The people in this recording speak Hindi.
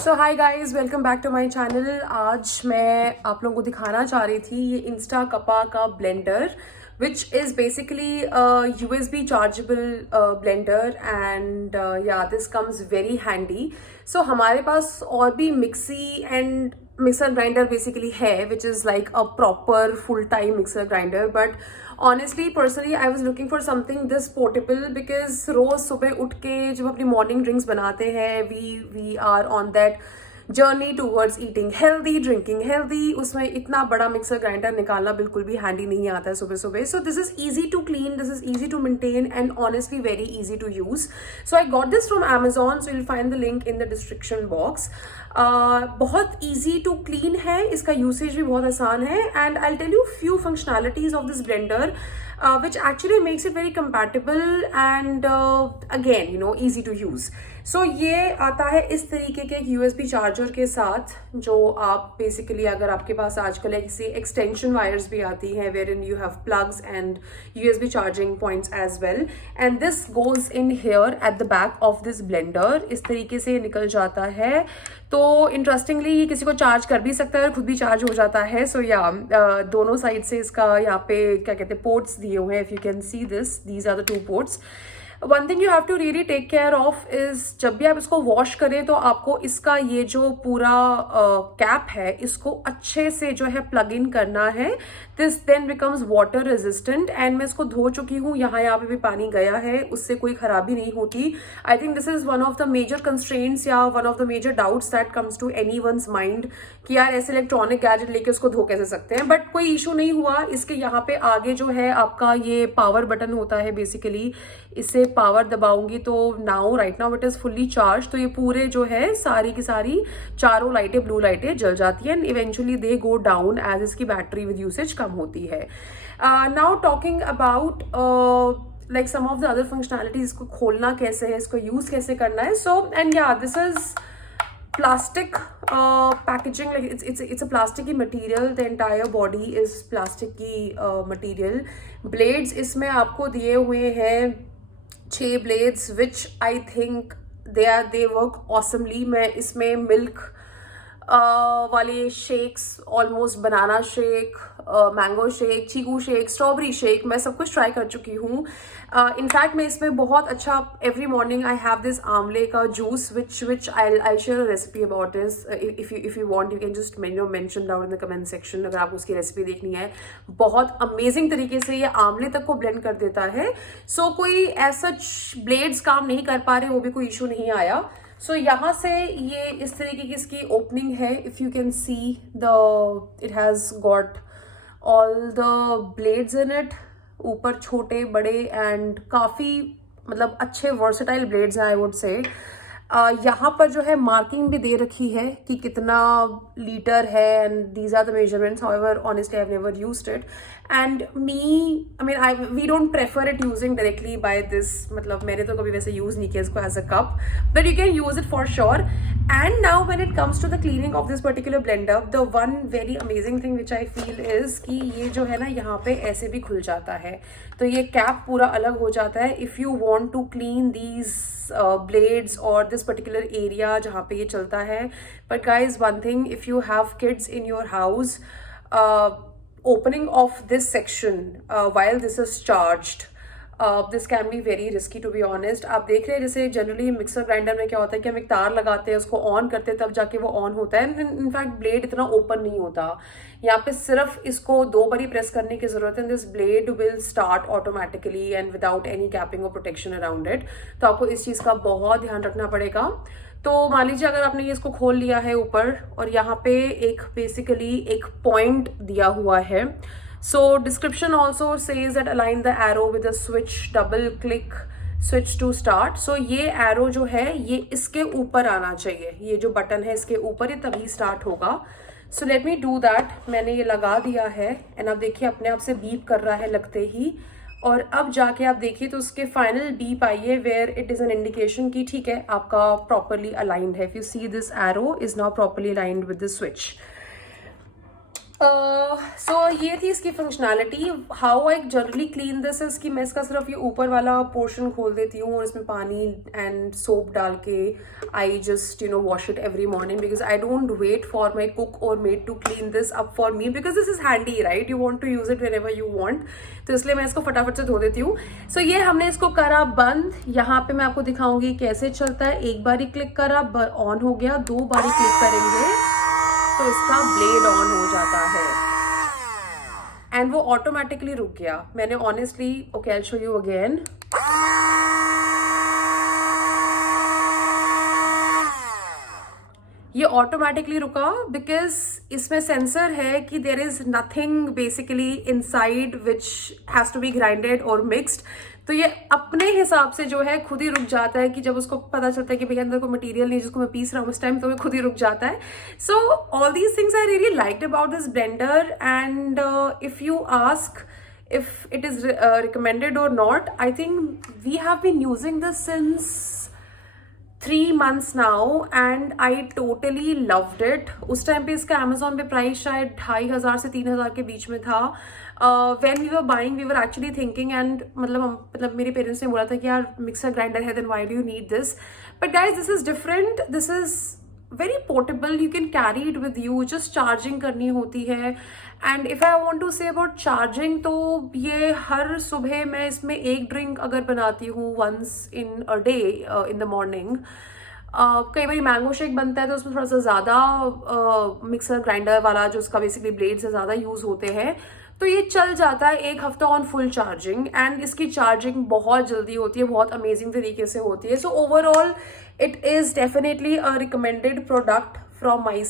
So hi guys, welcome back to my channel. आज मैं आप लोगों को दिखाना चाह रही थी ये इंस्टा कपा का blender which is basically USB chargeable blender and या this comes very handy. So हमारे पास और भी mixie and mixer grinder basically है which is like a proper full time mixer grinder, but honestly personally I was looking for something this portable because रोज सुबह उठ के जब अपनी मॉर्निंग ड्रिंक्स बनाते हैं we are on that journey towards eating healthy, drinking healthy, उसमें इतना बड़ा मिक्सर ग्राइंडर निकालना बिल्कुल भी हैंडी नहीं आता है सुबह सुबह। So this is easy to clean, this is easy to maintain and honestly very easy to use. So I got this from Amazon, so you'll find the link in the description box. बहुत ईजी टू क्लीन है, इसका यूसेज भी बहुत आसान है and I tell you few functionalities of this blender which actually makes it very compatible and again you know easy to use. So ये आता है इस तरीके के USB चार्जर के साथ, जो आप बेसिकली अगर आपके पास आजकल ऐसी एक्सटेंशन वायर्स भी आती हैं where in you have plugs and USB charging points as well, and this goes in here at the back of this blender. इस तरीके से निकल जाता है, तो इंटरेस्टिंगली ये किसी को चार्ज कर भी सकता है और खुद भी चार्ज हो जाता है। सो या दोनों साइड से इसका यहाँ पे क्या कहते हैं पोर्ट्स दिए हुए हैं। If you can see this, these are the two ports. One thing you have to really take care of is जब भी आप इसको वॉश करें तो आपको इसका ये जो पूरा कैप है इसको अच्छे से जो है प्लग इन करना है। This then becomes water resistant and मैं इसको धो चुकी हूँ, यहाँ पे भी पानी गया है, उससे कोई खराबी नहीं होती। I think this is one of the major constraints या one of the major doubts that comes to anyone's mind कि यार ऐसे इलेक्ट्रॉनिक गैजेट लेके उसको धो कैसे सकते हैं, बट कोई इशू नहीं हुआ। इसके यहाँ पे आगे जो है आपका ये पावर बटन होता है, बेसिकली इससे पावर दबाऊंगी तो now right now it is fully charge, तो ये पूरे जो है सारी की सारी चारों लाइटें ब्लू लाइटें जल जाती हैं and eventually they go down as इसकी बैटरी विद यूसेज कम होती है। Now talking about like some of the other functionalities, इसको खोलना कैसे है, इसको यूज कैसे करना है। सो एंड या this is plastic packaging, like it's a plasticky material, the entire body is plasticky material. Blades इसमें आपको दिए हुए हैं 6 blades which I think they work awesomely. मैं इसमें मिल्क वाले shakes, almost banana shake, mango shake, चीकू शेक, स्ट्रॉबेरी शेक, मैं सब कुछ ट्राई कर चुकी हूँ। इनफैक्ट मैं इसमें बहुत अच्छा every morning I have this आंवले का juice which I share a recipe about this. If you want you can just mention down in the comment section अगर आपको उसकी रेसिपी देखनी है। बहुत अमेजिंग तरीके से ये आंवले तक को ब्लेंड कर देता है। सो कोई ऐसा ब्लेड्स काम नहीं कर पा रहे, वो भी कोई इशू नहीं आया। सो यहाँ से ये इस तरीके की इसकी ओपनिंग है। If you can see it has got all the blades in it, ऊपर छोटे बड़े एंड काफ़ी मतलब अच्छे वर्सेटाइल ब्लेड्स हैं आई वुड से। यहाँ पर जो है मार्किंग भी दे रखी है कि कितना लीटर है and these are the measurements. However honestly I have never used it and we don't prefer it using directly by this, मतलब मैंने तो कभी वैसे यूज नहीं किया इसको as a cup, but you can use it for sure. And now when it comes to the cleaning of this particular blender, the one very amazing thing which I feel is कि ये जो है ना यहाँ पे ऐसे भी खुल जाता है, तो ये कैप पूरा अलग हो जाता है। If you want to clean these blades or this particular area जहाँ पे ये चलता है। But guys, one thing, if you have kids in your house, opening of this section while this is charged, this can be very risky to be honest. आप देख रहे हैं जैसे जनरली मिक्सर ग्राइंडर में क्या होता है कि हम एक तार लगाते हैं, उसको ऑन करते हैं, तब जाके वो ऑन होता है। इनफैक्ट ब्लेड इतना ओपन नहीं होता, यहाँ पे सिर्फ इसको 2 बारी प्रेस करने की जरूरत है। This blade will start automatically and without any capping और प्रोटेक्शन अराउंड इट, तो आपको इस चीज़ का बहुत ध्यान रखना पड़ेगा। तो मान लीजिए अगर आपने ये इसको खोल लिया है ऊपर और यहाँ पे एक बेसिकली एक पॉइंट दिया हुआ है। So description also says that align the arrow with a switch, double click switch to start. So ये arrow जो है ये इसके ऊपर आना चाहिए, ये जो बटन है इसके ऊपर, ये तभी स्टार्ट होगा। So let me do that. मैंने ये लगा दिया है एंड अब देखिए अपने आप से बीप कर रहा है लगते ही, और अब जाके आप देखिए तो उसके फाइनल बीप आइए where it is an indication कि ठीक है आपका प्रॉपरली अलाइंड है। If you see this arrow is now properly aligned with the switch. So ये थी इसकी functionality. How I generally clean this is कि मैं इसका सिर्फ ये ऊपर वाला पोर्शन खोल देती हूँ और इसमें पानी एंड सोप डाल के I just wash it every morning, because I don't wait for my cook और maid to clean this up for me, because this is handy right, you want to use it whenever you want. तो इसलिए मैं इसको फटाफट से धो देती हूँ. सो ये हमने इसको करा बंद. यहाँ पे मैं आपको दिखाऊंगी कैसे चलता है. एक बार ही क्लिक करा, ऑन हो गया. 2 बार ही क्लिक करेंगे तो इसका ब्लेड ऑन हो जाता है एंड वो ऑटोमेटिकली रुक गया. मैंने honestly, okay I show you again. ये ऑटोमेटिकली रुका बिकॉज इसमें सेंसर है कि there is nothing basically inside which has to be grinded और मिक्सड. तो ये अपने हिसाब से जो है खुद ही रुक जाता है कि जब उसको पता चलता है कि भैया अंदर कोई मटेरियल नहीं जिसको मैं पीस रहा हूँ उस टाइम, तो वो खुद ही रुक जाता है. So all these things I really liked about this blender. And if you ask if it is recommended or not, I think we have been using this since 3 months now and I totally loved it. उस टाइम पे इसका Amazon पे प्राइस शायद 2500 से 3000 के बीच में था. When we were buying, we were actually thinking and मतलब मेरे पेरेंट्स ने बोला था कि यार मिक्सर ग्राइंडर है, then why do you need this? But guys, this is different. This is very portable. You can carry it with you. Just charging करनी होती है. And if I want to say about charging, तो ये हर सुबह मैं इसमें एक ड्रिंक अगर बनाती हूँ once in a day in the morning. कई बार मैंगो शेक बनता है तो उसमें थोड़ा सा ज़्यादा मिक्सर ग्राइंडर वाला जो उसका बेसिकली ब्लेड से ज़्यादा यूज़ होते हैं, तो ये चल जाता है 1 हफ्ता ऑन फुल चार्जिंग. एंड इसकी चार्जिंग बहुत जल्दी होती है, बहुत अमेजिंग तरीके से होती है. So overall it is definitely a recommended product from my